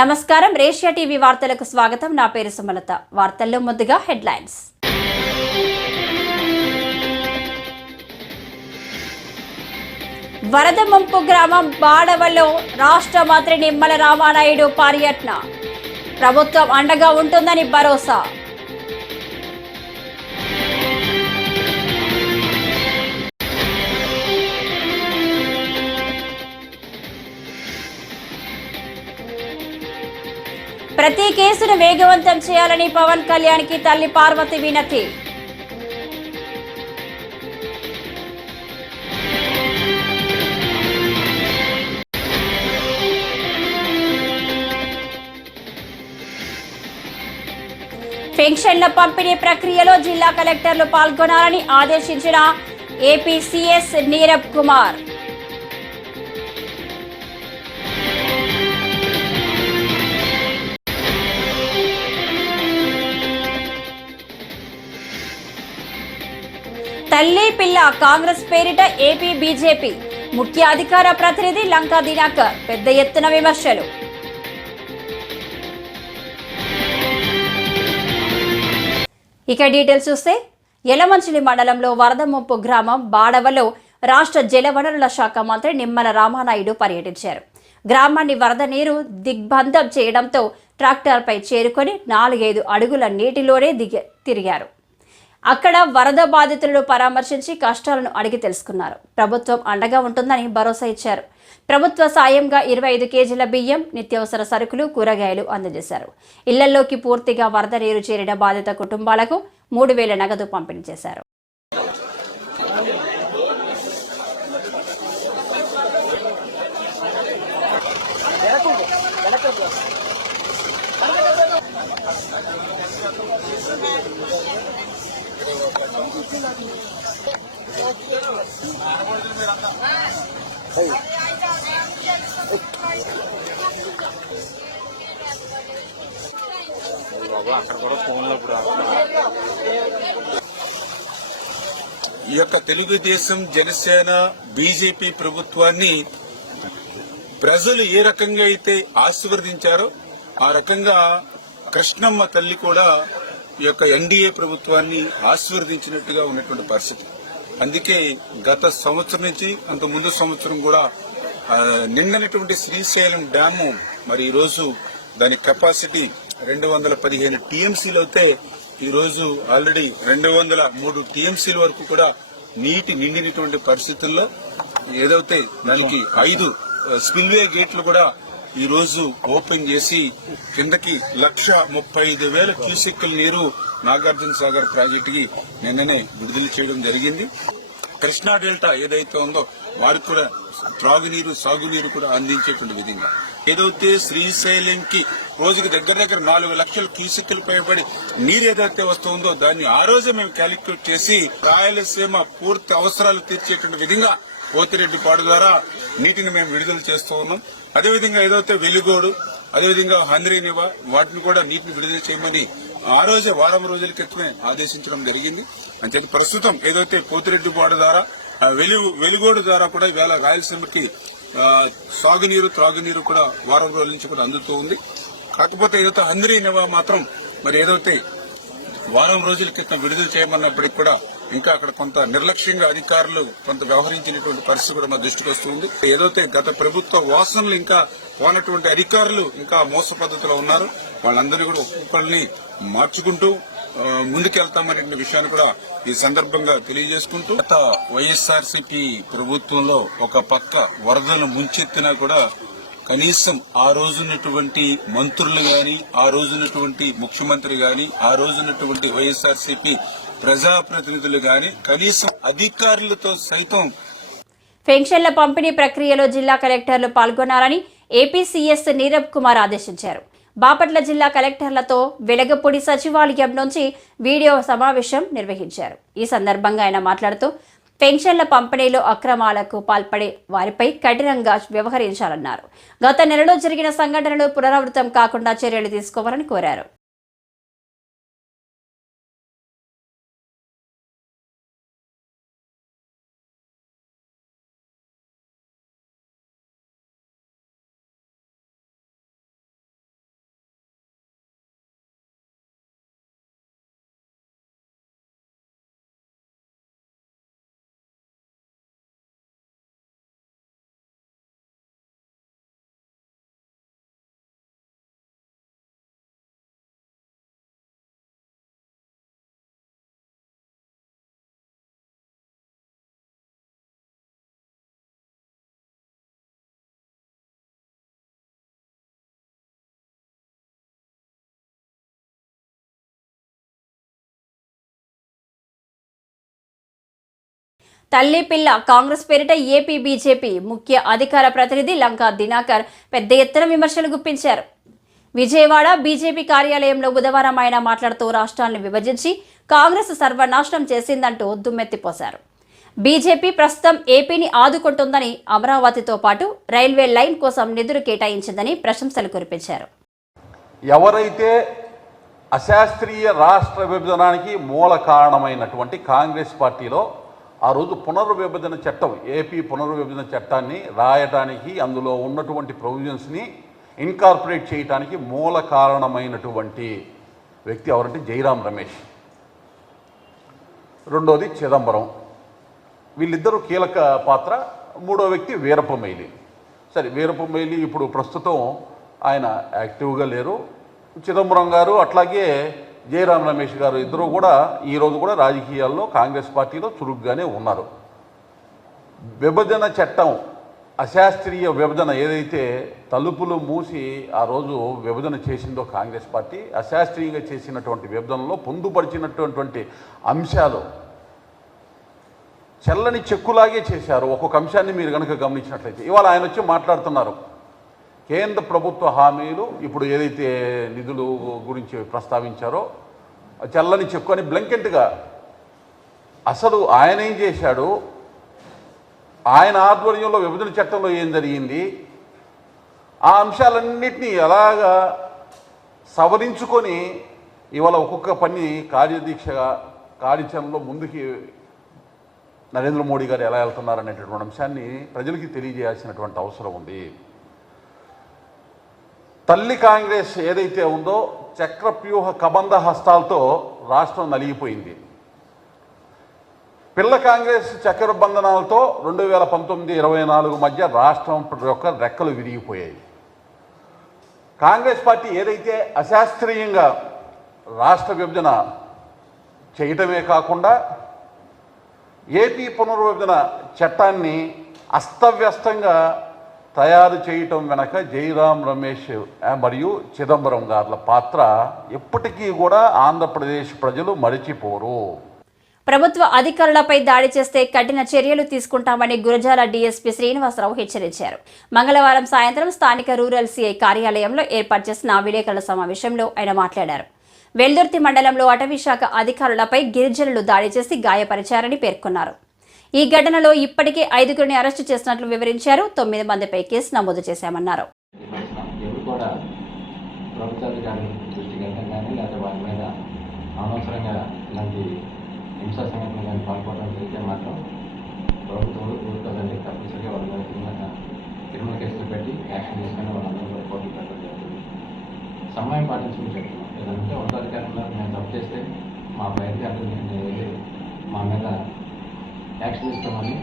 నమస్కారం రేషియా టీవీ వార్తలకు స్వాగతం. నా పేరు సుమలత. వార్తల్లో ముందుగా హెడ్లైన్స్. వరద ముంపు గ్రామం బాడవలో రాష్ట్ర మంత్రి నిమ్మల రామానాయుడు పర్యటన. ప్రభుత్వం అండగా ఉంటుందని భరోసా. ప్రతి కేసును వేగవంతం చేయాలని పవన్ కళ్యాణ్ కి తల్లి పార్వతి వినతి. పెన్షన్ల పంపిణీ ప్రక్రియలో జిల్లా కలెక్టర్లు పాల్గొనాలని ఆదేశించిన ఏపీ సీఎస్ నీరబ్ కుమార్. తల్లి పిల్ల కాంగ్రెస్ పేరిట ఏపీ బీజేపీ. ముఖ్య అధికార ప్రతినిధి లంకా దినాకర్ పెద్ద ఎత్తున విమర్శలు. ఇక డీటెయిల్స్ చూస్తే యలమంచిలి మండలంలో వరద ముంపు గ్రామం బాడవలో రాష్ట్ర జలవనరుల శాఖ మంత్రి నిమ్మల రామానాయుడు పర్యటించారు. గ్రామాన్ని వరద నీరు దిగ్బంధం చేయడంతో ట్రాక్టర్పై చేరుకొని 4-5 అడుగుల నీటిలోనే తిరిగారు. అక్కడ వరద బాధితులను పరామర్శించి కష్టాలను అడిగి తెలుసుకున్నారు. ప్రభుత్వం అండగా ఉంటుందని భరోసా ఇచ్చారు. ప్రభుత్వ సాయంగా 25 కేజీల బియ్యం, నిత్యావసర సరుకులు, కూరగాయలు అందజేశారు. ఇళ్లలోకి పూర్తిగా వరద నీరు చేరిన బాధిత కుటుంబాలకు 3,000 నగదు పంపిణీ చేశారు. ఈ యొక్క తెలుగుదేశం, జనసేన, బీజేపీ ప్రభుత్వాన్ని ప్రజలు ఏ రకంగా అయితే ఆశీర్వదించారో ఆ రకంగా కృష్ణమ్మ తల్లి కూడా ఈ యొక్క ఎన్డీఏ ప్రభుత్వాన్ని ఆశీర్వదించినట్టుగా ఉన్నటువంటి పరిస్థితి. అందుకే గత సంవత్సరం నుంచి అంత ముందు సంవత్సరం కూడా నిండినటువంటి శ్రీశైలం డ్యాము మరి ఈరోజు దాని కెపాసిటీ 215 టీఎంసీలు అయితే ఈరోజు ఆల్రెడీ 203 టీఎంసీల వరకు కూడా నీటి నిండినటువంటి పరిస్థితుల్లో ఏదైతే దానికి 5 స్పిల్వే గేట్లు కూడా ఈ రోజు ఓపెన్ చేసి కిందకి 1,35,000 క్యూసెక్కుల నీరు నాగార్జున సాగర్ ప్రాజెక్టుకి నిన్ననే విడుదల చేయడం జరిగింది. కృష్ణా డెల్టా ఏదైతే ఉందో వారికి కూడా త్రాగునీరు, సాగునీరు కూడా అందించేటువంటి విధంగా ఏదైతే శ్రీశైలంకి రోజుకి దగ్గర 4 లక్షల క్యూసెక్కులు పైబడి నీరు ఏదైతే వస్తుందో దాన్ని ఆ రోజే మేము క్యాలిక్యులేట్ చేసి రాయలసీమ పూర్తి అవసరాలు తీర్చేటువంటి విధంగా పోతిరెడ్డిపాడు ద్వారా నీటిని మేము విడుదల చేస్తూ ఉన్నాం. అదేవిధంగా ఏదైతే వెలుగోడు, అదేవిధంగా హంద్రీనివా వాటిని కూడా నీటిని విడుదల చేయమని ఆ రోజే వారం రోజుల క్రితమే ఆదేశించడం జరిగింది. అంటే ప్రస్తుతం ఏదైతే పోతిరెడ్డిపాడు ద్వారా వెలుగోడు ద్వారా కూడా ఇవాళ రాయలసీమకి సాగునీరు, త్రాగునీరు కూడా వారం రోజుల నుంచి కూడా అందుతూ ఉంది. కాకపోతే ఏదైతే హంద్రీనివా మాత్రం మరి ఏదైతే వారం రోజుల క్రితం విడుదల చేయమన్నప్పటికీ కూడా ఇంకా అక్కడ కొంత నిర్లక్ష్యంగా అధికారులు కొంత వ్యవహరించినటువంటి పరిస్థితి కూడా మా దృష్టికి వస్తుంది. ఏదైతే గత ప్రభుత్వ వాసనలు ఇంకా పోనటువంటి అధికారులు ఇంకా మోస పద్ధతిలో ఉన్నారు. వాళ్ళందరూ కూడా ఒక్కొక్కరిని మార్చుకుంటూ ముందుకెళ్తామనే విషయాన్ని కూడా ఈ సందర్భంగా తెలియజేసుకుంటూ గత వైఎస్ఆర్సీపీ ప్రభుత్వంలో ఒక పక్క వరదలను ముంచెత్తినా కూడా కనీసం ఆ రోజున్నటువంటి మంత్రులు గాని, ఆ రోజున్నటువంటి ముఖ్యమంత్రి గాని, ఆ రోజున్నటువంటి వైఎస్ఆర్సీపీ ప్రజాప్రతినిధులు గాని కనీసం అధికారులతో సైతం పెన్షన్ల పంపిణీ ప్రక్రియలో జిల్లా కలెక్టర్లు పాల్గొనాలని ఏపీ సీఎస్ నీరబ్ కుమార్ ఆదేశించారు. బాపట్ల జిల్లా కలెక్టర్లతో వెలగపూడి సచివాలయం నుంచి వీడియో సమావేశం నిర్వహించారు. ఈ సందర్భంగా ఆయన మాట్లాడుతూ పెన్షన్ల పంపిణీలో అక్రమాలకు పాల్పడే వారిపై కఠినంగా వ్యవహరించాలన్నారు. గత నెలలో జరిగిన సంఘటనలు పునరావృతం కాకుండా చర్యలు తీసుకోవాలని కోరారు. తల్లి పిల్ల కాంగ్రెస్ పేరిట ఏపీ బీజేపీ ముఖ్య అధికార ప్రతినిధి లంకా దినాకర్ పెద్ద ఎత్తున విమర్శలు గుప్పించారు. విజయవాడ బీజేపీ కార్యాలయంలో బుధవారం ఆయన మాట్లాడుతూ రాష్ట్రాన్ని విభజించి కాంగ్రెస్ సర్వనాశనం చేసిందంటూ దుమ్మెత్తిపోశారు. బీజేపీ ప్రస్తుతం ఏపీని ఆదుకుంటుందని, అమరావతితో పాటు రైల్వే లైన్ కోసం నిధులు కేటాయించిందని ప్రశంసలు కురిపించారు. ఎవరైతే అశాస్త్రీయ రాష్ట్ర విభజనానికి మూల కారణమైనటువంటి కాంగ్రెస్ పార్టీలో ఆ రోజు పునర్విభజన చట్టం, ఏపీ పునర్విభజన చట్టాన్ని రాయటానికి, అందులో ఉన్నటువంటి ప్రొవిజన్స్ని ఇన్కార్పొరేట్ చేయడానికి మూల కారణమైనటువంటి వ్యక్తి ఎవరంటే జైరాం రమేష్, రెండోది చిదంబరం. వీళ్ళిద్దరూ కీలక పాత్ర. మూడో వ్యక్తి వీరప్ప మొయిలీ. సరే, వీరప్ప మొయిలీ ఇప్పుడు ప్రస్తుతం ఆయన యాక్టివ్గా లేరు. చిదంబరం గారు అట్లాగే జయరాం రమేష్ గారు ఇద్దరు కూడా ఈరోజు కూడా రాజకీయాల్లో కాంగ్రెస్ పార్టీలో చురుగ్గానే ఉన్నారు. విభజన చట్టం, అశాస్త్రీయ విభజన ఏదైతే తలుపులు మూసి ఆ రోజు విభజన చేసిందో కాంగ్రెస్ పార్టీ, అశాస్త్రీయంగా చేసినటువంటి విభజనలో పొందుపరిచినటువంటి అంశాలు చెల్లని చెక్కులాగే చేశారు. ఒక్కొక్క అంశాన్ని మీరు కనుక గమనించినట్లయితే ఇవాళ ఆయన వచ్చి మాట్లాడుతున్నారు. కేంద్ర ప్రభుత్వ హామీలు ఇప్పుడు ఏదైతే నిధులు గురించి ప్రస్తావించారో చెల్లని చెక్కు అని బ్లంకెట్గా, అసలు ఆయన ఏం చేశాడు, ఆయన ఆధ్వర్యంలో విభజన చట్టంలో ఏం జరిగింది, ఆ అంశాలన్నింటినీ ఎలాగా సవరించుకొని ఇవాళ ఒక్కొక్క పని కార్యదీక్షగా కార్యాచరణలో ముందుకి నరేంద్ర మోడీ గారు ఎలా వెళ్తున్నారనేటటువంటి అంశాన్ని ప్రజలకి తెలియజేయాల్సినటువంటి అవసరం ఉంది. తల్లి కాంగ్రెస్ ఏదైతే ఉందో చక్రవ్యూహ కబంధ హస్తాలతో రాష్ట్రం నలిగిపోయింది. పిల్ల కాంగ్రెస్ చక్రబంధనాలతో 2019-24 మధ్య రాష్ట్రం యొక్క రెక్కలు విరిగిపోయాయి. కాంగ్రెస్ పార్టీ ఏదైతే అశాస్త్రీయంగా రాష్ట్ర విభజన చేయటమే కాకుండా ఏపీ పునర్విభజన చట్టాన్ని అస్తవ్యస్తంగా తయారు చేయటం వెనక జైరాం రమేష్ మరియు చిదంబరం గారుల పాత్ర ఎప్పటికీ కూడా ఆంధ్రప్రదేశ్ ప్రజలు మరిచిపోరు. ప్రభుత్వ అధికారులపై దాడి చేస్తే కఠిన చర్యలు తీసుకుంటామని గురజాల డీఎస్పీ శ్రీనివాసరావు హెచ్చరించారు. మంగళవారం సాయంత్రం స్థానిక రూరల్ సీఐ కార్యాలయంలో ఏర్పాటు చేసిన విలేకరుల సమావేశంలో ఆయన మాట్లాడారు. వెల్దుర్తి మండలంలో అటవీశాఖ అధికారులపై గిరిజనులు దాడి చేసి గాయపరిచారని పేర్కొన్నారు. ఈ ఘటనలో ఇప్పటికే 5గురిని అరెస్టు చేసినట్లు వివరించారు. 9 మందిపై కేసు నమోదు చేశామన్నారు. సమయం పాటించమని చెప్తున్నాం. ఏదంటే ఉన్నతాధికారులు మేము తప్పు చేస్తే మా పై అధికారులు మా మీద యాక్షన్ ఇస్తామని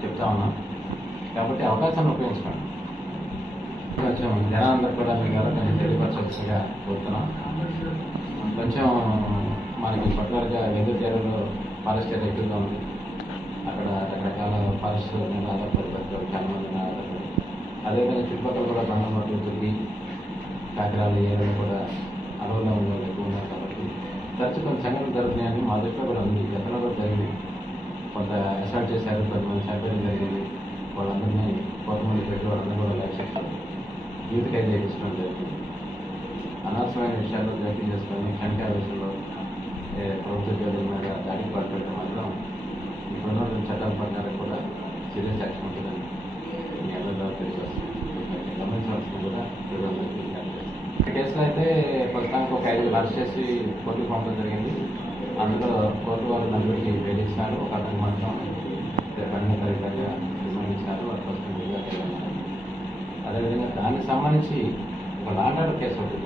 చెప్తా ఉన్నాం. కాబట్టి అవకాశాన్ని ఉపయోగించుకోండి. కొంచెం జనాలందరూ కూడా మీ ద్వారా కొంచెం తెలియపరచాల్సిందిగా కోరుతున్నాం. కొంచెం మనకి పర్టికులర్గా వెదర్ ఏరియాలో ఫారెస్ట్ ఏరియా ఎక్కువగా ఉంది. అక్కడ రకరకాల ఫారెస్ట్ మీద ఆధారపడి చాలా మంది ఆధారపడి, అదేవిధంగా చుట్టుపక్కల కూడా బంగారు దుర్గి కాకిరాల ఏరియాలో కూడా అడవుల్లో ఎక్కువ ఉన్నారు. కాబట్టి తరచు కొంత సంఘటనలు జరుగుతున్నాయని మా దృష్టిలో కూడా ఉంది. గతంలో కూడా జరిగింది. కొంత అసాల్ట్ చేశారు, కొంతమంది చనిపోవడం జరిగింది. వాళ్ళందరినీ కొంతమంది పెట్టి వాళ్ళందరూ కూడా లైఫ్ చేస్తారు, యూత్ ఖైదు చేయించడం జరిగింది. అనవసరమైన విషయాల్లో జడ్జి చేసుకొని క్షణికాల విషయంలో ప్రభుత్వ ఉద్యోగుల మీద దాడికి పాల్పడటం మాత్రం ఇప్పుడున్న చట్టాల ప్రకారం కూడా సీరియస్ యాక్షన్ ఉంటుందని మీ అందరిలో తెలియవస్తుంది. గమనించవలసింది కూడా ఈ కేసులో అయితే ప్రస్తుతానికి ఒక 5 అరెస్ట్ చేసి కోర్టుకు పంపడం జరిగింది. అందులో కోర్టు వాళ్ళు 4కి బెయిల్ ఇచ్చినారు. ఒక అతను మాత్రం 12వ తారీఖు దాకా రిమాండ్ ఇచ్చినారు. అది ప్రస్తుతంగా వెళ్ళారు. అదేవిధంగా దానికి సంబంధించి ఒక లాండ్ కేసు ఒకటి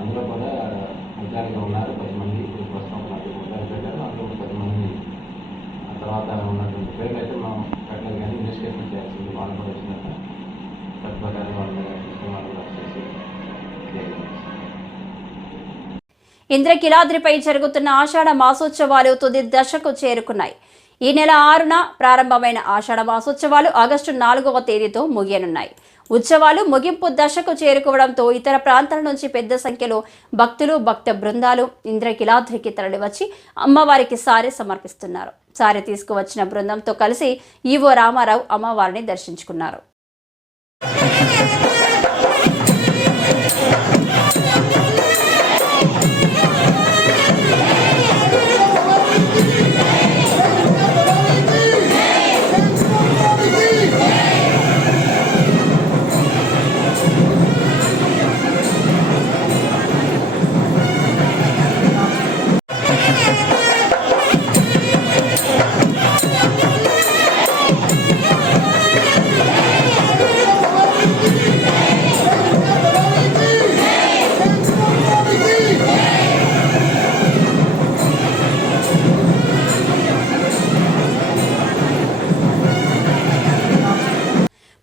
అందులో కూడా ముద్దాయిగా ఉన్నారు 10 మంది. ఇప్పుడు ప్రస్తుతం 4 ముద్దాయిలు పెట్టారు. అందులో 10 మంది తర్వాత ఉన్నటువంటి పేర్లు అయితే మనం పెట్టలేదు, కానీ ఇన్వెస్టిగేషన్ చేయాల్సింది. వాళ్ళు కూడా వచ్చినాక చట్ట ప్రకారం వాళ్ళ మీద ఇంద్రకీలాద్రిపై జరుగుతున్న ఆషాఢ మాసోత్సవాలు తుది దశకు చేరుకున్నాయి. ఈ నెల 6న ప్రారంభమైన ఆషాఢ మాసోత్సవాలు ఆగస్టు 4వ తేదీతో ముగియనున్నాయి. ఉత్సవాలు ముగింపు దశకు చేరుకోవడంతో ఇతర ప్రాంతాల నుంచి పెద్ద సంఖ్యలో భక్తులు భక్త బృందాలు ఇంద్రకిలాద్రికి తరలివచ్చి అమ్మవారికి సారె సమర్పిస్తున్నారు. సారె తీసుకువచ్చిన బృందంతో కలిసి ఈవో రామారావు అమ్మవారిని దర్శించుకున్నారు.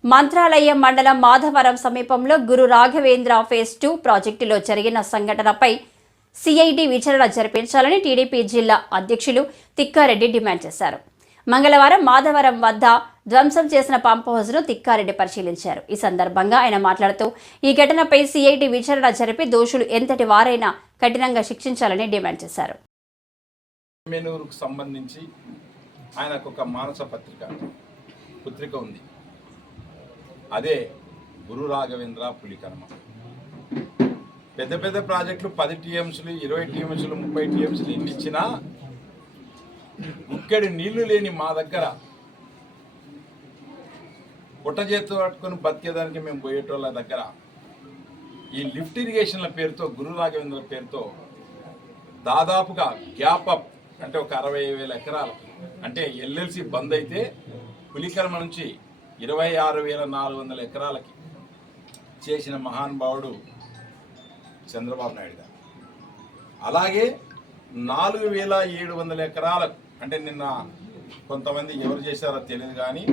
మంత్రాలయం మండలం మాధవరం సమీపంలో గురు రాఘవేంద్ర ఫేజ్ 2 ప్రాజెక్టులో జరిగిన సంఘటనపై సిఐడి విచారణ జరిపించాలని టీడీపీ జిల్లా అధ్యక్షులు తిక్కారెడ్డి డిమాండ్ చేశారు. మంగళవారం మాధవరం వద్ద ధ్వంసం చేసిన పంప్ హౌస్ను తిక్కారెడ్డి పరిశీలించారు. ఈ సందర్భంగా ఆయన మాట్లాడుతూ ఈ ఘటనపై సిఐడి విచారణ జరిపి దోషులు ఎంతటి వారైనా కఠినంగా శిక్షించాలని డిమాండ్ చేశారు. మెనూరుకు సంబంధించి ఆయనకు ఒక మానస పుత్రిక ఉంది. అదే గురు రాఘవేంద్ర పులికర్మ. పెద్ద పెద్ద ప్రాజెక్టులు 10 టీఎంసీలు 20 టీఎంసీలు 30 టీఎంసీలు ఎన్ని ఇచ్చినా గుక్కెడు నీళ్లు లేని మా దగ్గర పుట్ట చేతి పట్టుకొని బతికేదానికి మేము పోయేటోళ్ళ దగ్గర ఈ లిఫ్ట్ ఇరిగేషన్ల పేరుతో గురు రాఘవేంద్ర పేరుతో దాదాపుగా గ్యాప్ అప్ అంటే ఒక 60,000 ఎకరాలకి అంటే ఎల్ఎల్సి బంద్ అయితే పులికర్మ నుంచి 26,400 ఎకరాలకి చేసిన మహానుభావుడు చంద్రబాబు నాయుడు గారు. అలాగే 4,700 ఎకరాలకు అంటే నిన్న కొంతమంది ఎవరు చేశారో తెలియదు కానీ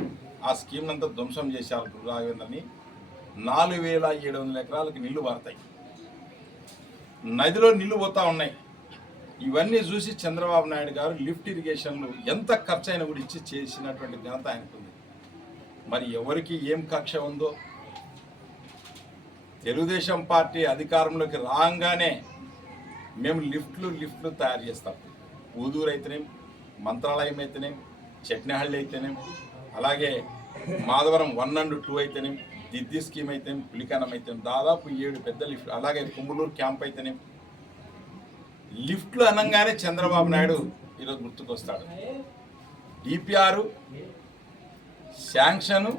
ఆ స్కీమ్ అంతా ధ్వంసం చేశారు. గురు రాఘవేంద్రని 4,700 ఎకరాలకి నీళ్లు పారుతాయి, నదిలో నీళ్లు పోతా ఉన్నాయి. ఇవన్నీ చూసి చంద్రబాబు నాయుడు గారు లిఫ్ట్ ఇరిగేషన్లు ఎంత ఖర్చు అయినా కూడా ఇచ్చి చేసినటువంటి ఘనత ఆయనకుంది. మరి ఎవరికి ఏం కక్ష ఉందో తెలుగుదేశం పార్టీ అధికారంలోకి రాగానే మేము లిఫ్ట్లు తయారు చేస్తాం. ఊదూరు అయితేనేం, మంత్రాలయం అయితేనేం, చట్నహళ్ళి అయితేనేం, అలాగే మాధవరం 1 and 2 అయితేనేం, దిద్ది స్కీమ్ అయితేనేం, పులికనం అయితేనేం, దాదాపు 7 పెద్ద లిఫ్ట్, అలాగే కుంగులూరు క్యాంప్ అయితేనేం. లిఫ్ట్లు అనగానే చంద్రబాబు నాయుడు ఈరోజు గుర్తుకొస్తాడు. డిపిఆర్ శాంక్షను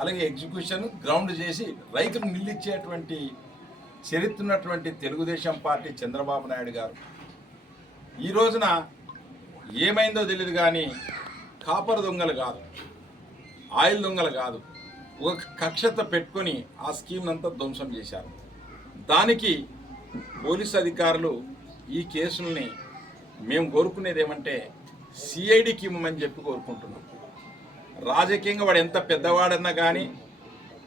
అలాగే ఎగ్జిక్యూషన్ గ్రౌండ్ చేసి రైతులు నిలిచేటువంటి చరిత్ర ఉన్నటువంటి తెలుగుదేశం పార్టీ చంద్రబాబు నాయుడు గారు ఈ రోజున ఏమైందో తెలియదు కానీ కాపర్ దొంగలు కాదు, ఆయిల్ దొంగలు కాదు, ఒక కక్షత పెట్టుకొని ఆ స్కీమ్ అంతా ధ్వంసం చేశారు. దానికి పోలీసు అధికారులు ఈ కేసుల్ని మేము కోరుకునేది ఏమంటే సిఐడికి ఇవ్వమని చెప్పి కోరుకుంటున్నాం. రాజకీయంగా వాడు ఎంత పెద్దవాడన్నా కానీ,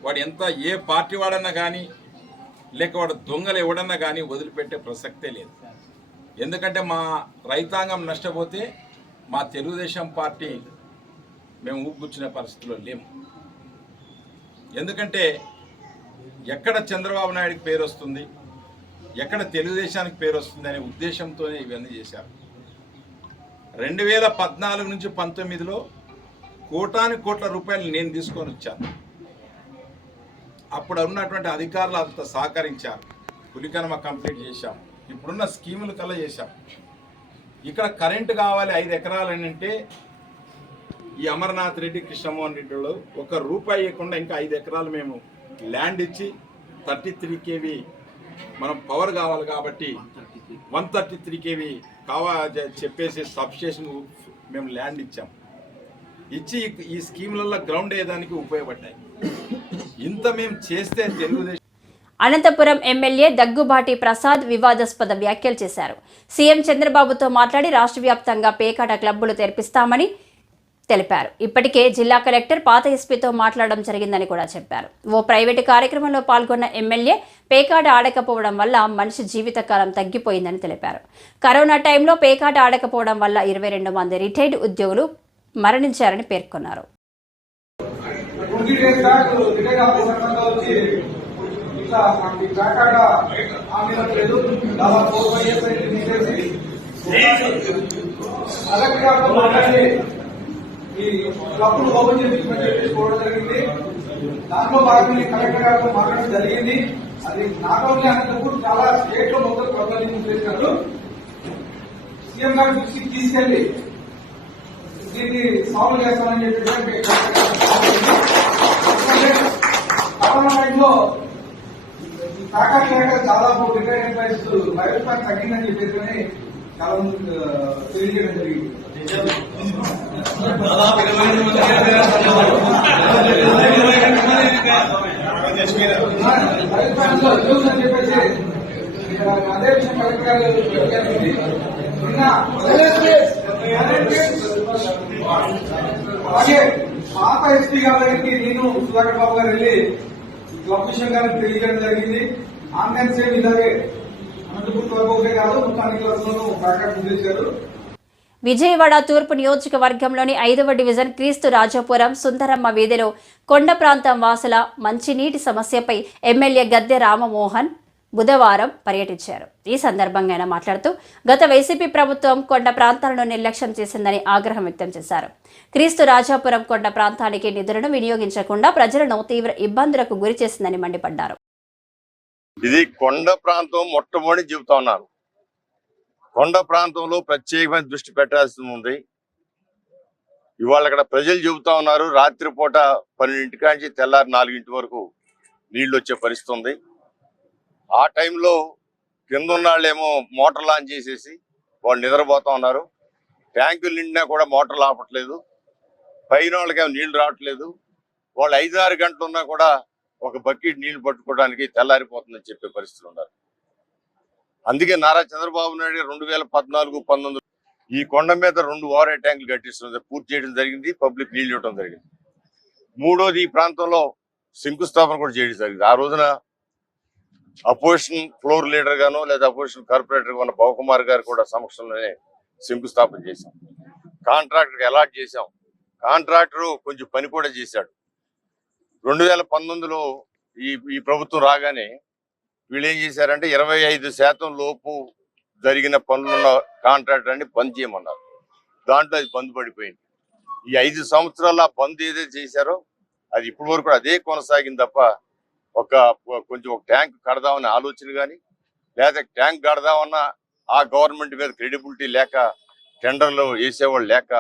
వాడు ఎంత ఏ పార్టీ వాడన్నా కానీ, లేక వాడు దొంగలు ఎవడన్నా కానీ వదిలిపెట్టే ప్రసక్తే లేదు. ఎందుకంటే మా రైతాంగం నష్టపోతే మా తెలుగుదేశం పార్టీ మేము ఊపుకునే పరిస్థితిలో లేము. ఎందుకంటే ఎక్కడ చంద్రబాబు నాయుడికి పేరు వస్తుంది, ఎక్కడ తెలుగుదేశానికి పేరు వస్తుంది అనే ఉద్దేశంతోనే ఇవన్నీ చేశారు. 2014 నుంచి 19లో కోట్ల రూపాయలు నేను తీసుకొని వచ్చాను. అప్పుడు ఉన్నటువంటి అధికారులు అంత సహకరించారు. పులికర్మ కంప్లీట్ చేశాం. ఇప్పుడున్న స్కీములు కల్లా చేశాం. ఇక్కడ కరెంటు కావాలి 5 ఎకరాలు అని అంటే ఈ అమర్నాథ్ రెడ్డి, కృష్ణమోహన్ రెడ్డిలో ₹1 ఇవ్వకుండా ఇంకా 5 ఎకరాలు మేము ల్యాండ్ ఇచ్చి 33 kV మనం పవర్ కావాలి కాబట్టి 133 kV చెప్పేసి సబ్స్టేషన్ మేము ల్యాండ్ ఇచ్చి ఈ స్కీములలో గ్రౌండ్ వేయడానికి ఉపయోగపడ్డాయి. ఇంత మేము చేస్తే తెలుగుదేశం. అనంతపురం ఎమ్మెల్యే దగ్గుబాటి ప్రసాద్ వివాదాస్పద వ్యాఖ్యలు చేశారు. సీఎం చంద్రబాబుతో మాట్లాడి రాష్ట్ర వ్యాప్తంగా పేకాట క్లబ్బులు తెరిపిస్తామని తెలిపారు. ఇప్పటికే జిల్లా కలెక్టర్ పాత ఎస్పీతో మాట్లాడడం జరిగిందని కూడా చెప్పారు. ఓ ప్రైవేటు కార్యక్రమంలో పాల్గొన్న ఎమ్మెల్యే పేకాట ఆడకపోవడం వల్ల మనిషి జీవితకాలం తగ్గిపోయిందని తెలిపారు. కరోనా టైంలో పేకాట ఆడకపోవడం వల్ల 22 మంది రిటైర్డ్ ఉద్యోగులు మరణించారని పేర్కొన్నారు. 20 days బ్యాక్ రిటైర్ ఆఫీసర్ వచ్చి ఇట్లా మనకి ట్రాక్ ఆట ఆమెలేదు దాదాపు 4-5 years అయితే తీసేసి కలెక్టర్ గారితో మాట్లాడి ఈ క్లబ్ను ఓపెన్ చేసుకోవడం జరిగింది. దాంట్లో భాగంగా కలెక్టర్ గారితో మాట్లాడడం జరిగింది. అది నాట్ ఓన్లీ అనంతపూర్, చాలా స్టేట్ లో మొత్తం క్లబ్లు చేశారు. సీఎం గారి దృష్టికి తీసుకెళ్లి దీన్ని సాల్వ్ చేస్తామని చెప్పి కరోనా టైంలో ప్యాకేజ్ లేక దాదాపు రిటైర్డ్ ఎంప్లాయీస్ లైఫ్ స్పాన్ తగ్గిందని చెప్పేసి చాలా మంది తెలియజేయడం జరిగింది. లైఫ్ స్పాన్ లో న్యూస్ అని చెప్పేసి అదే విషయం కలెక్టర్ గారు అలాగే పాత ఎస్పీ గారి దగ్గరికి నేను సుధాకర్ బాబు గారు వెళ్ళి క్లబ్ విషయం గారికి తెలియజేయడం జరిగింది. ఆన్లైన్ సేమ్ ఇలాగే అనంతపూర్ క్లబ్ ఒకటే కాదు, మొత్తానికి క్లబ్లను బ్యాకప్ చేశారు. విజయవాడ తూర్పు నియోజకవర్గంలోని 5వ డివిజన్ క్రీస్తు రాజాపురం సుందరమ్మ వీధిలో కొండ ప్రాంతం వాసుల మంచినీటి సమస్యపై ఎమ్మెల్యే గద్దె రామమోహన్ బుధవారం పర్యటించారు. ఈ సందర్భంగా ఆయన మాట్లాడుతూ గత వైసీపీ ప్రభుత్వం కొండ ప్రాంతాలను నిర్లక్ష్యం చేసిందని ఆగ్రహం వ్యక్తం చేశారు. క్రీస్తు రాజాపురం కొండ ప్రాంతానికి నిధులను వినియోగించకుండా ప్రజలను తీవ్ర ఇబ్బందులకు గురి చేసిందని మండిపడ్డారు. ఇది కొండ ప్రాంతం మొట్టమొదటి చెబుతా ఉన్నాను. కొండ ప్రాంతంలో ప్రత్యేకమైన దృష్టి పెట్టాల్సి ఉంది. ఇవాళ అక్కడ ప్రజలు చెబుతా ఉన్నారు, రాత్రిపూట 12 నుంచి తెల్లారి 4 వరకు నీళ్లు వచ్చే పరిస్థితి ఉంది. ఆ టైంలో కింద ఉన్నాళ్ళేమో మోటార్ లాంచ్ చేసేసి వాళ్ళు నిద్రపోతా ఉన్నారు. ట్యాంకులు నిండినా కూడా మోటార్లు ఆపట్లేదు. పైన వాళ్ళకేమో నీళ్లు రావట్లేదు. వాళ్ళు 5-6 గంటలు ఉన్నా కూడా ఒక బకెట్ నీళ్లు పట్టుకోవడానికి తెల్లారిపోతుందని చెప్పే పరిస్థితులు ఉన్నారు. అందుకే నారా చంద్రబాబు నాయుడు 2014-19 ఈ కొండ మీద 2 ఓవర్ ట్యాంకులు కట్టిస్తుంది, పూర్తి చేయడం జరిగింది. పబ్లిక్ నీళ్లు ఇవ్వడం జరిగింది. మూడోది ఈ ప్రాంతంలో శంకుస్థాపన కూడా చేయడం జరిగింది. ఆ రోజున అపోజిషన్ ఫ్లోర్ లీడర్ గాను లేదా అపోజిషన్ కార్పొరేటర్ గా ఉన్న భవకుమార్ గారు కూడా సమక్షంలోనే శంకుస్థాపన చేశాం. కాంట్రాక్టర్ అలాట్ చేశాం. కాంట్రాక్టర్ కొంచెం పని కూడా చేశాడు. 2019లో ఈ ప్రభుత్వం రాగానే వీళ్ళు ఏం చేశారంటే 25% లోపు జరిగిన పనులున్న కాంట్రాక్టర్ అని బంద్ చేయమన్నారు. దాంట్లో అది బంద్ పడిపోయింది. ఈ 5 సంవత్సరాల బంద్ ఏదైతే చేశారో అది ఇప్పటి వరకు అదే కొనసాగింది తప్ప కొంచెం ఒక ట్యాంక్ కడదామనే ఆలోచన కానీ లేదా ట్యాంక్ కడదామన్నా ఆ గవర్నమెంట్ మీద క్రెడిబిలిటీ లేక టెండర్లు వేసేవాళ్ళు లేక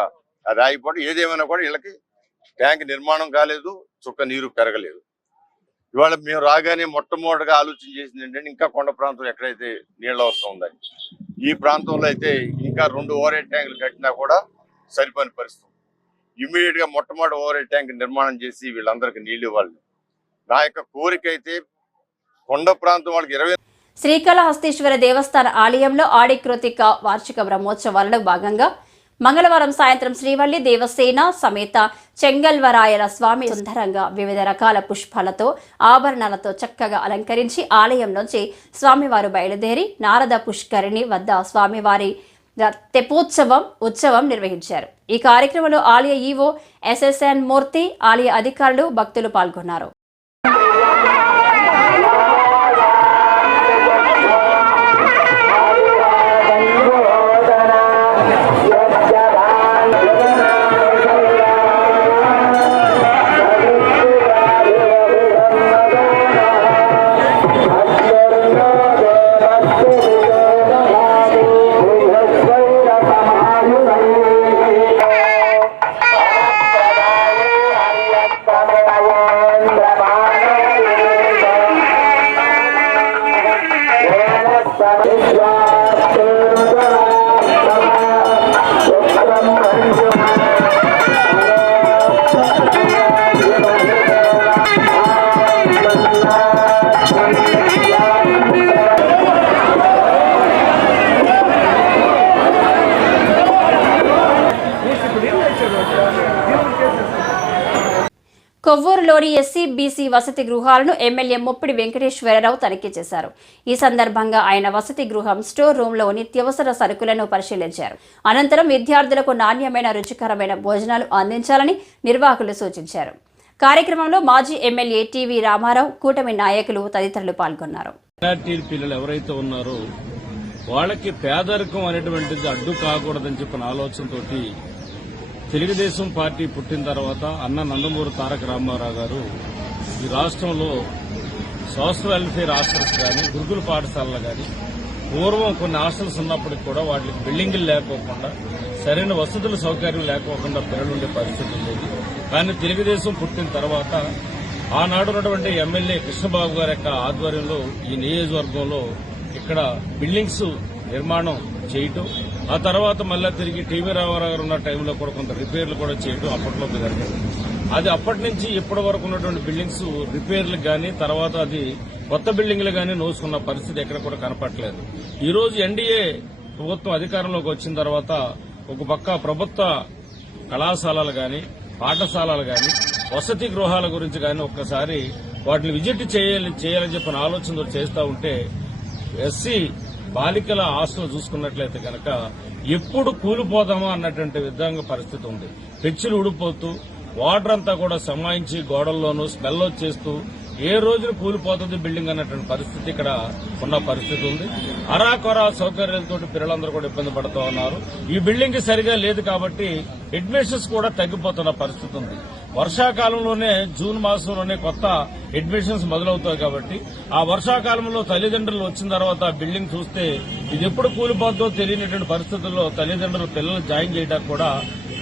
అది ఆగిపోవడం. ఏదేమైనా కూడా వీళ్ళకి ట్యాంక్ నిర్మాణం కాలేదు, చుక్క నీరు పెరగలేదు. ఇవాళ మేము రాగానే మొట్టమొదటిగా ఆలోచన చేసింది ఏంటంటే ఇంకా కొండ ప్రాంతం ఎక్కడైతే నీళ్ళ అవసరం ఉందని, ఈ ప్రాంతంలో అయితే ఇంకా 2 ఓవర్ హెడ్ ట్యాంకులు కట్టినా కూడా సరిపోని పరిస్థితి. ఇమ్మీడియట్ గా మొట్టమొదటి ఓవర్ హెడ్ ట్యాంక్ నిర్మాణం చేసి వీళ్ళందరికీ నీళ్లు ఇవ్వాలి. నా యొక్క కోరిక అయితే కొండ ప్రాంతం వాళ్ళకి 20. శ్రీకాళహస్తీశ్వర దేవస్థాన ఆలయంలో ఆడికృతిక వార్షిక బ్రహ్మోత్సవాలలో భాగంగా మంగళవారం సాయంత్రం శ్రీవల్లి దేవసేన సమేత చెంగల్వరాయల స్వామి సుందరంగా వివిధ రకాల పుష్పాలతో ఆభరణాలతో చక్కగా అలంకరించి ఆలయం నుంచి స్వామివారు బయలుదేరి నారద పుష్కరిణి వద్ద స్వామివారి ఉత్సవం నిర్వహించారు. ఈ కార్యక్రమంలో ఆలయ ఈవో ఎస్ఎస్ఎన్ మూర్తి, ఆలయ అధికారులు, భక్తులు పాల్గొన్నారు. కొవ్వూరులోని ఎస్సీ బీసీ వసతి గృహాలను ఎమ్మెల్యే ముప్పిడి వెంకటేశ్వరరావు తనిఖీ చేశారు. ఈ సందర్భంగా ఆయన వసతి గృహం స్టోర్ రూంలో నిత్యావసర సరుకులను పరిశీలించారు. అనంతరం విద్యార్థులకు నాణ్యమైన రుచికరమైన భోజనాలు అందించాలని నిర్వాహకులు సూచించారు. కార్యక్రమంలో మాజీ ఎమ్మెల్యే టీవీ రామారావు, కూటమి నాయకులు తదితరులు పాల్గొన్నారు. మైనారిటీ పిల్లలు ఎవరైతే ఉన్నారో వాళ్ళకి పేదరికం అనేటువంటిది అడ్డు కాకూడదని చెప్పిన ఆలోచనతో తెలుగుదేశం పార్టీ పుట్టిన తర్వాత అన్న నందమూరి తారక రామారావు గారు ఈ రాష్ట్రంలో సోషల్ వెల్ఫేర్ హాస్టల్స్ కానీ, గురుకుల పాఠశాలలు కానీ, పూర్వం కొన్ని హాస్టల్స్ ఉన్నప్పటికీ కూడా వాటికి బిల్డింగులు లేకోకుండా, సరైన వసతుల సౌకర్యం లేకోకుండా పిల్లలు ఉండే పరిస్థితి ఉండేది. కానీ తెలుగుదేశం పుట్టిన తర్వాత ఆనాడు ఉన్నటువంటి ఎమ్మెల్యే కృష్ణబాబు గారి యొక్క ఆధ్వర్యంలో ఈ నియోజకవర్గంలో ఇక్కడ బిల్డింగ్స్ నిర్మాణం చేయటం, ఆ తర్వాత మళ్ళా తిరిగి టీవీ రామారావు గారు ఉన్న టైంలో కూడా కొంత రిపేర్లు కూడా చేయటం అప్పట్లో జరిగింది. అది అప్పటి నుంచి ఇప్పటి వరకు ఉన్నటువంటి బిల్డింగ్స్ రిపేర్లు కానీ, తర్వాత అది కొత్త బిల్డింగ్లు కానీ నోసుకున్న పరిస్థితి ఎక్కడ కూడా కనపట్లేదు. ఈ రోజు ఎన్డీఏ ప్రభుత్వం అధికారంలోకి వచ్చిన తర్వాత ఒక పక్క ప్రభుత్వ కళాశాలలు కానీ, పాఠశాలలు కానీ, వసతి గృహాల గురించి కానీ ఒక్కసారి వాటిని విజిట్ చేయాలని చెప్పిన ఆలోచనతో చేస్తూ ఉంటే ఎస్సీ బాలికల హాస్టల్ చూసుకున్నట్లయితే కనుక ఎప్పుడు కూలిపోదామా అన్నటువంటి విధంగా పరిస్థితి ఉంది. పెచ్చులు ఊడిపోతూ, వాటర్ అంతా కూడా సమాయించి గోడల్లోనూ స్మెల్ వచ్చేస్తూ ఏ రోజున కూలిపోతుంది బిల్డింగ్ అన్నటువంటి పరిస్థితి ఇక్కడ ఉన్న పరిస్థితి ఉంది. అరాకొరా సౌకర్యాలతో పిల్లలందరూ కూడా ఇబ్బంది పడుతూ ఉన్నారు. ఈ బిల్డింగ్ సరిగా లేదు కాబట్టి అడ్మిషన్స్ కూడా తగ్గిపోతున్న పరిస్థితి ఉంది. వర్షాకాలంలోనే జూన్ మాసంలోనే కొత్త అడ్మిషన్స్ మొదలవుతాయి కాబట్టి ఆ వర్షాకాలంలో తల్లిదండ్రులు వచ్చిన తర్వాత ఆ బిల్డింగ్ చూస్తే ఇది ఎప్పుడు కూలిపోతుందో తెలియనటువంటి పరిస్థితుల్లో తల్లిదండ్రులు పిల్లలు జాయిన్ చేయడానికి కూడా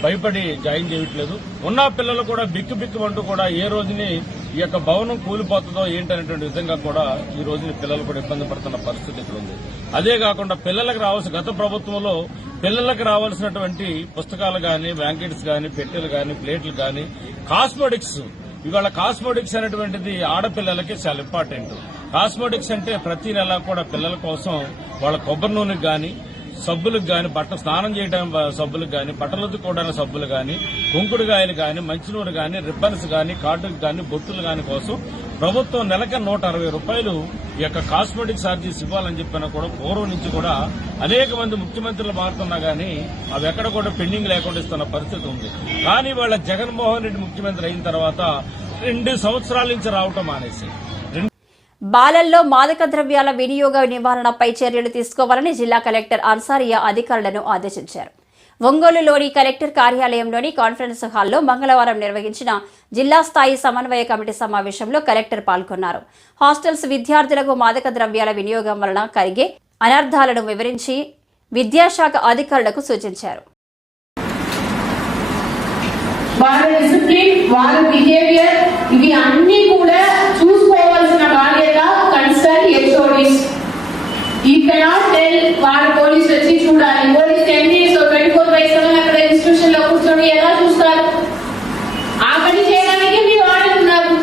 భయపడి జాయిన్ చేయట్లేదు. ఉన్న పిల్లలు కూడా బిక్కుమంటూ కూడా ఏ రోజుని ఈ యొక్క భవనం కూలిపోతుందో ఏంటనేటువంటి విధంగా కూడా ఈ రోజుని పిల్లలు కూడా ఇబ్బంది పడుతున్న పరిస్థితి ఇక్కడ ఉంది. అదే కాకుండా పిల్లలకు రావాల్సిన గత ప్రభుత్వంలో పిల్లలకు రావాల్సినటువంటి పుస్తకాలు గాని, బ్లాంకెట్స్ గాని, పెట్టెలు గాని, ప్లేట్లు గాని, కాస్మెటిక్స్, ఇవాళ కాస్మెటిక్స్ అనేటువంటిది ఆడపిల్లలకి చాలా ఇంపార్టెంట్. కాస్మెటిక్స్ అంటే ప్రతి నెల కూడా పిల్లల కోసం వాళ్ళ కొబ్బరి నూనెకి గాని, సబ్బులకు గాని, బట్ట స్నానం చేయడం సబ్బులకు గాని, బట్టలు ఉతుక్కోవడానికి సబ్బులు గాని, కుంకుడుగాయలు గాని, మంచినూనె గాని, రిబ్బన్స్ గాని, కాటుకు గాని, బొట్టులు గాని కోసం ప్రభుత్వం నెలకి 160 రూపాయలు ఈ యొక్క కాస్మెటిక్ ఛార్జీస్ ఇవ్వాలని చెప్పినా కూడా పూర్వం నుంచి కూడా అనేక మంది ముఖ్యమంత్రులు మారుతున్నా గానీ అవి ఎక్కడ కూడా పెండింగ్ లేకుండా ఇస్తున్న పరిస్థితి ఉంది. కానీ వాళ్ళ జగన్మోహన్ రెడ్డి ముఖ్యమంత్రి అయిన తర్వాత 2 సంవత్సరాల నుంచి రావటం మానేసి బాలల్లో మాదక ద్రవ్యాల వినియోగ నివారణపై చర్యలు తీసుకోవాలని జిల్లా కలెక్టర్ అన్సారియా అధికారులను ఆదేశించారు. ఒంగోలులోని కలెక్టర్ కార్యాలయంలోని కాన్ఫరెన్స్ హాల్లో మంగళవారం నిర్వహించిన జిల్లా స్థాయి సమన్వయ కమిటీ సమావేశంలో కలెక్టర్ పాల్గొన్నారు. హాస్టల్స్ విద్యార్థులకు మాదక ద్రవ్యాల వినియోగం వలన కలిగే అనర్థాలను వివరించి విద్యాశాఖ అధికారులకు సూచించారు. వారి డిసిప్లిన్, వారి బిహేవియర్ ఇవి అన్ని కూడా చూసుకోవాల్సిన బాధ్యత concern HODs. You cannot tell వారి పోలీస్ వచ్చి చూడాలి, పోలీస్ 10 days 24/7 అక్కడ ఇన్స్టిట్యూషన్ లో కూర్చొని ఎలా చూస్తారు? ఆ పని చేయడానికి మీ వాళ్ళు ఉన్నారు.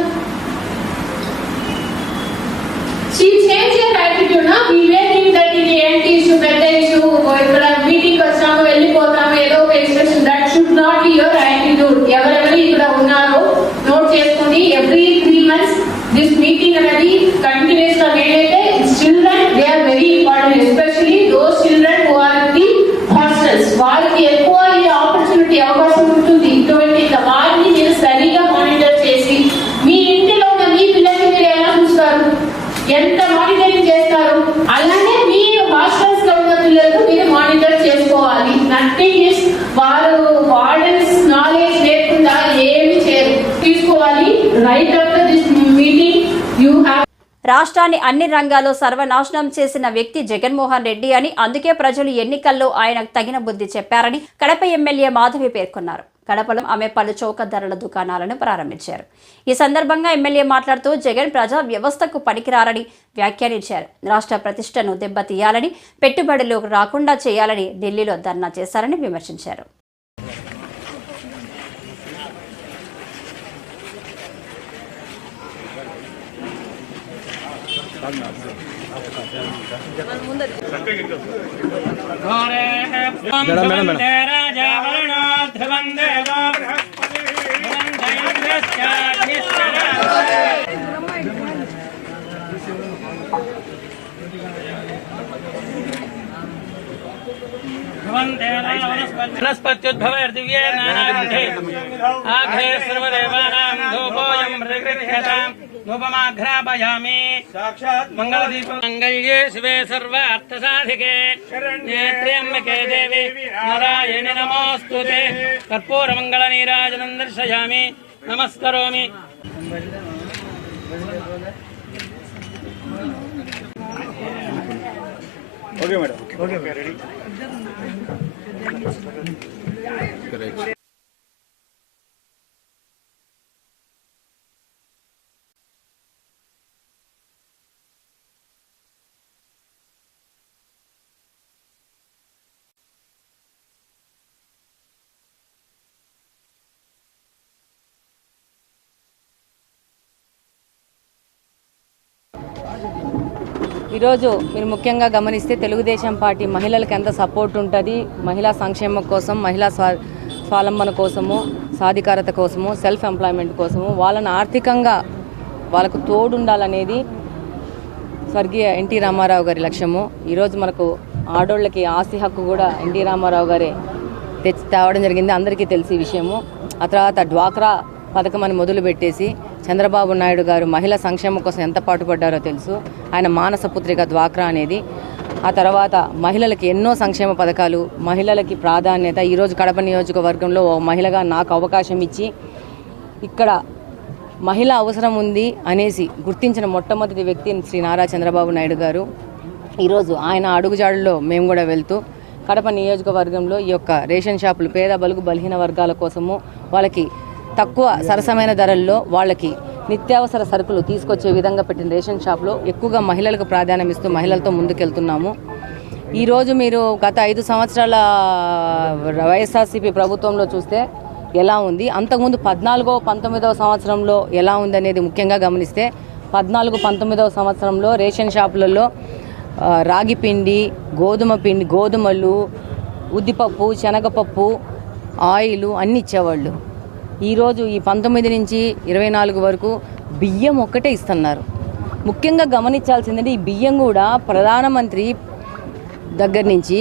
Change your attitude. నా వి మే థింక్ దట్ ఇది ఏంటి ఇష్యూ, పెద్ద ఇష్యూ, ఇక్కడ మీటింగ్ వచ్చాము వెళ్ళిపోతాము ఏదో ఒక instruction. That should not be your attitude. ఎవరెవరు ఇక్కడ ఉన్నారో నోట్ చేసుకోండి. ఎవ్రీ 3 months దిస్ మీటింగ్ అనేది కంటిన్యూస్ గా ఏంటంటే children they are very important, especially those children who are in the hostels. వాళ్ళకి ఎక్కువ ఈ ఆపర్చునిటీ అవకాశం ఉంటుంది. ఇటువంటి వారిని మీరు సరిగా మానిటర్ చేసి మీ ఇంటిలో ఉన్న మీ పిల్లల్ని మీరు ఎలా చూస్తారు, ఎంత మానిటరింగ్ చేస్తారు, అలానే మీ హాస్టల్స్ లో ఉన్న పిల్లలకు మీరు మానిటర్ చేసుకోవాలి. నథింగ్ ఇస్ వారు వార్డెన్స్ నాలెడ్జ్ లేకుండా ఏమి చేయరు, తీసుకోవాలి. Right after this meeting you have. రాష్ట్రాన్ని అన్ని రంగాల్లో సర్వనాశనం చేసిన వ్యక్తి జగన్మోహన్ రెడ్డి అని, అందుకే ప్రజలు ఎన్నికల్లో ఆయనకు తగిన బుద్ధి చెప్పారని కడప ఎమ్మెల్యే మాధవి పేర్కొన్నారు. కడపలో ఆమె పలు చౌక ధరల దుకాణాలను ప్రారంభించారు. ఈ సందర్భంగా ఎమ్మెల్యే మాట్లాడుతూ జగన్ ప్రజా వ్యవస్థకు పనికిరారని వ్యాఖ్యానించారు. రాష్ట్ర ప్రతిష్టను దెబ్బతీయాలని, పెట్టుబడులు రాకుండా చేయాలని ఢిల్లీలో ధర్నా చేశారని విమర్శించారు. वनस्पत्युद्भवैर्दिव्ये नानागन्धे आघ्रे सर्वदेवानां धूपोऽयं प्रकृत्यताम् धूपमाघ्रापयामि साक्षात् मङ्गलदीपमङ्गल्ये शिवे सर्वार्थसाधिके नेत्र्यम्बिके देवी नारायणि नमोऽस्तुते कर्पूरमङ्गलनीराजनं दर्शयामि नमस्करोमि ఓకే మేడం ఓకే రెడీ ఈరోజు మీరు ముఖ్యంగా గమనిస్తే తెలుగుదేశం పార్టీ మహిళలకు ఎంత సపోర్ట్ ఉంటుంది, మహిళా సంక్షేమం కోసం, మహిళా స్వావలంబన కోసము, సాధికారత కోసము, సెల్ఫ్ ఎంప్లాయ్మెంట్ కోసము, వాళ్ళని ఆర్థికంగా వాళ్ళకు తోడుండాలనేది స్వర్గీయ ఎన్టీ రామారావు గారి లక్ష్యము. ఈరోజు మనకు ఆడోళ్ళకి ఆస్తి హక్కు కూడా ఎన్టీ రామారావు గారే తేవడం జరిగింది, అందరికీ తెలిసి విషయము. ఆ తర్వాత డ్వాక్రా పథకం అని మొదలుపెట్టేసి చంద్రబాబు నాయుడు గారు మహిళా సంక్షేమం కోసం ఎంత పాటుపడ్డారో తెలుసు. ఆయన మానస పుత్రిక డ్వాక్రా అనేది. ఆ తర్వాత మహిళలకి ఎన్నో సంక్షేమ పథకాలు, మహిళలకి ప్రాధాన్యత. ఈరోజు కడప నియోజకవర్గంలో ఓ మహిళగా నాకు అవకాశం ఇచ్చి ఇక్కడ మహిళ అవసరం ఉంది అనేసి గుర్తించిన మొట్టమొదటి వ్యక్తి శ్రీ నారా చంద్రబాబు నాయుడు గారు. ఈరోజు ఆయన అడుగుజాడల్లో మేము కూడా వెళ్తూ కడప నియోజకవర్గంలో ఈ యొక్క రేషన్ షాపులు పేద బలుగు బలహీన వర్గాల కోసము వాళ్ళకి తక్కువ సరసమైన ధరల్లో వాళ్ళకి నిత్యావసర సరుకులు తీసుకొచ్చే విధంగా పెట్టిన రేషన్ షాప్లో ఎక్కువగా మహిళలకు ప్రాధాన్యం ఇస్తూ మహిళలతో ముందుకెళ్తున్నాము. ఈరోజు మీరు గత 5 సంవత్సరాల వైఎస్ఆర్సీపీ ప్రభుత్వంలో చూస్తే ఎలా ఉంది, అంతకుముందు 14-19 సంవత్సరంలో ఎలా ఉంది అనేది ముఖ్యంగా గమనిస్తే 14-19 సంవత్సరంలో రేషన్ షాపులలో రాగి పిండి, గోధుమ పిండి, గోధుమలు, ఉద్దిపప్పు, శనగపప్పు, ఆయిల్ అన్నీ ఇచ్చేవాళ్ళు. ఈరోజు ఈ 19 నుంచి 24 వరకు బియ్యం ఒక్కటే ఇస్తున్నారు. ముఖ్యంగా గమనించాల్సిందంటే ఈ బియ్యం కూడా ప్రధానమంత్రి దగ్గర నుంచి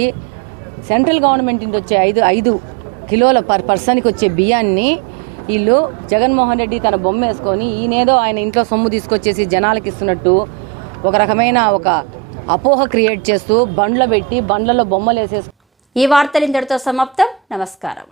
సెంట్రల్ గవర్నమెంట్ నుంచి వచ్చే 5 కిలోల పర్సన్కి వచ్చే బియ్యాన్ని వీళ్ళు జగన్మోహన్ రెడ్డి తన బొమ్మ వేసుకొని ఈయనేదో ఆయన ఇంట్లో సొమ్ము తీసుకొచ్చేసి జనాలకి ఇస్తున్నట్టు ఒక రకమైన ఒక అపోహ క్రియేట్ చేస్తూ బండ్లో పెట్టి బండ్లలో బొమ్మలు వేసేసి. ఈ వార్తలు ఇంతటితో సమాప్తం. నమస్కారం.